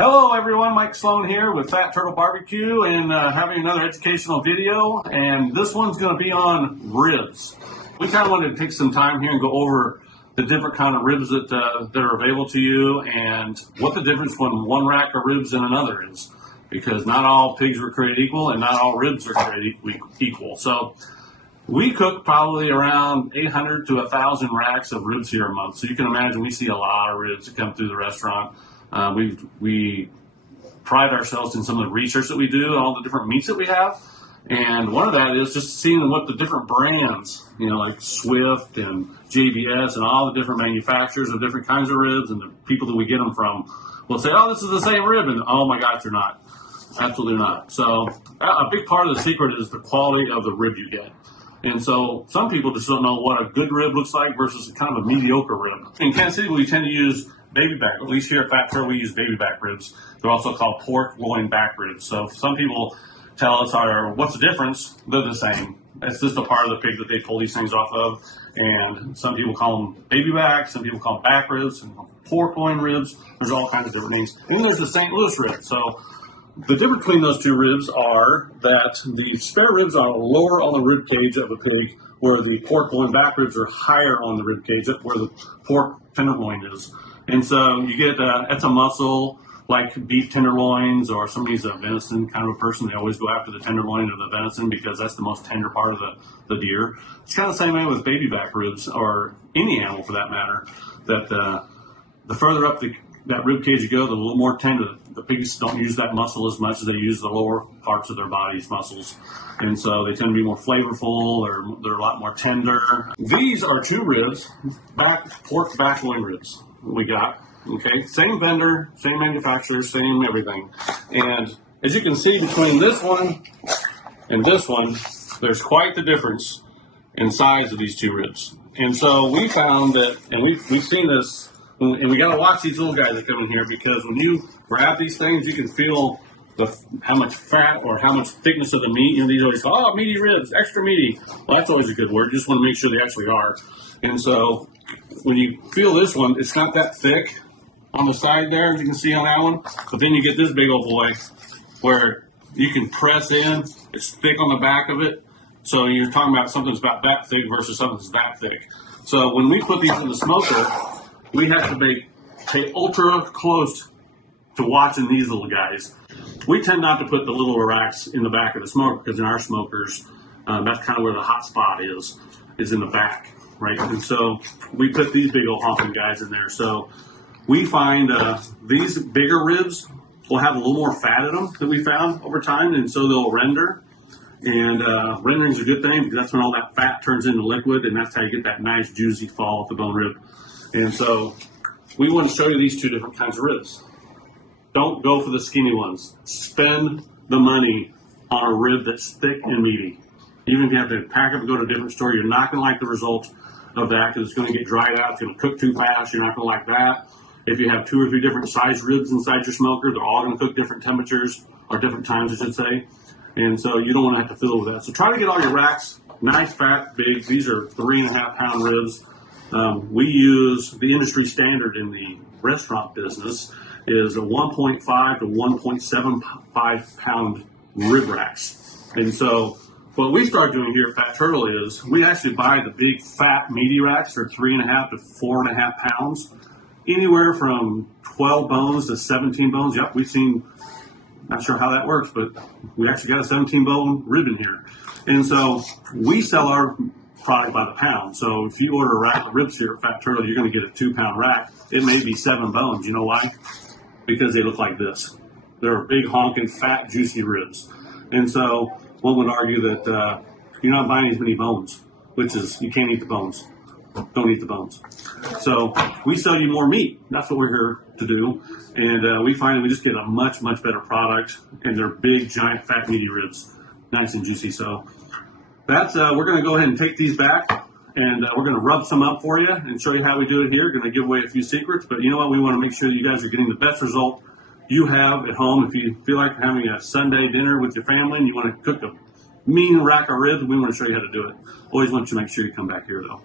Hello everyone, Mike Sloan here with Phat Turtle BBQ and having another educational video, and this one's going to be on ribs. We kind of wanted to take some time here and go over the different kind of ribs that are available to you and what the difference from one rack of ribs and another is, because not all pigs were created equal and not all ribs are created equal. So we cook probably around 800 to 1,000 racks of ribs here a month. So you can imagine we see a lot of ribs that come through the restaurant. We pride ourselves in some of the research that we do and all the different meats that we have. And one of that is just seeing what the different brands, like Swift and JBS and all the different manufacturers of different kinds of ribs and the people that we get them from will say, oh, this is the same rib. And oh my gosh, they're not. Absolutely not. So a big part of the secret is the quality of the rib you get. And so some people just don't know what a good rib looks like versus kind of a mediocre rib. In Kansas City, we tend to use baby back. At least here at Phat Turtle, we use baby back ribs. They're also called pork loin back ribs. So some people tell us, what's the difference? They're the same. It's just a part of the pig that they pull these things off of. And some people call them baby back, some people call them back ribs, and pork loin ribs. There's all kinds of different names. And there's the St. Louis rib. So the difference between those two ribs are that the spare ribs are lower on the rib cage of a pig, where the pork loin back ribs are higher on the rib cage, where the pork tenderloin is. And so you get, it's a muscle like beef tenderloins, or somebody's a venison kind of a person. They always go after the tenderloin or the venison because that's the most tender part of the deer. It's kind of the same way with baby back ribs, or any animal for that matter, that the further up that rib cage you go, the little more tender. The pigs don't use that muscle as much as they use the lower parts of their body's muscles. And so they tend to be more flavorful, or they're a lot more tender. These are two ribs, pork back loin ribs we got. Okay, same vendor, same manufacturer, same everything. And as you can see between this one and this one, there's quite the difference in size of these two ribs. And so we found that, and we've seen this, and we got to watch these little guys that come in here, because when you grab these things, you can feel how much fat or how much thickness of the meat. These always go, oh, meaty ribs, extra meaty. Well, that's always a good word. You just want to make sure they actually are. And so when you feel this one, it's not that thick on the side there, as you can see on that one. But then you get this big old boy where you can press in. It's thick on the back of it. So you're talking about something that's about that thick versus something that's that thick. So when we put these in the smoker, we have to pay ultra close to watching these little guys. We tend not to put the little racks in the back of the smoker, because in our smokers, that's kind of where the hot spot is in the back, right? And so we put these big old honking guys in there. So we find these bigger ribs will have a little more fat in them that we found over time, and so they'll render. And rendering is a good thing, because that's when all that fat turns into liquid, and that's how you get that nice juicy fall off the bone rib. And so we want to show you these two different kinds of ribs. Don't go for the skinny ones. Spend the money on a rib that's thick and meaty. Even if you have to pack up and go to a different store, you're not going to like the result of that, because it's going to get dried out. It's going to cook too fast. You're not going to like that. If you have 2 or 3 different size ribs inside your smoker, they're all going to cook different temperatures, or different times, I should say. And so you don't want to have to fiddle with that. So try to get all your racks nice, fat, big. These are 3.5 pound ribs. We use the industry standard in the restaurant business is a 1.5 to 1.75 pound rib racks. And so what we start doing here at Phat Turtle is we actually buy the big fat meaty racks for 3.5 to 4.5 pounds, anywhere from 12 bones to 17 bones. Yep, we've seen, not sure how that works, but we actually got a 17 bone rib in here. And so we sell our product by the pound. So if you order a rack of ribs here at Phat Turtle, you're going to get a 2-pound rack. It may be 7 bones. You know why? Because they look like this. They're big, honking, fat, juicy ribs. And so one would argue that you're not buying as many bones, which is you can't eat the bones. Don't eat the bones. So we sell you more meat. That's what we're here to do. And we find that we just get a much, much better product. And they're big, giant, fat, meaty ribs. Nice and juicy. So that's we're going to go ahead and take these back, and we're going to rub some up for you and show you how we do it here. Going to give away a few secrets, but you know what? We want to make sure that you guys are getting the best result you have at home. If you feel like having a Sunday dinner with your family and you want to cook a mean rack of ribs, we want to show you how to do it. Always want you to make sure you come back here, though.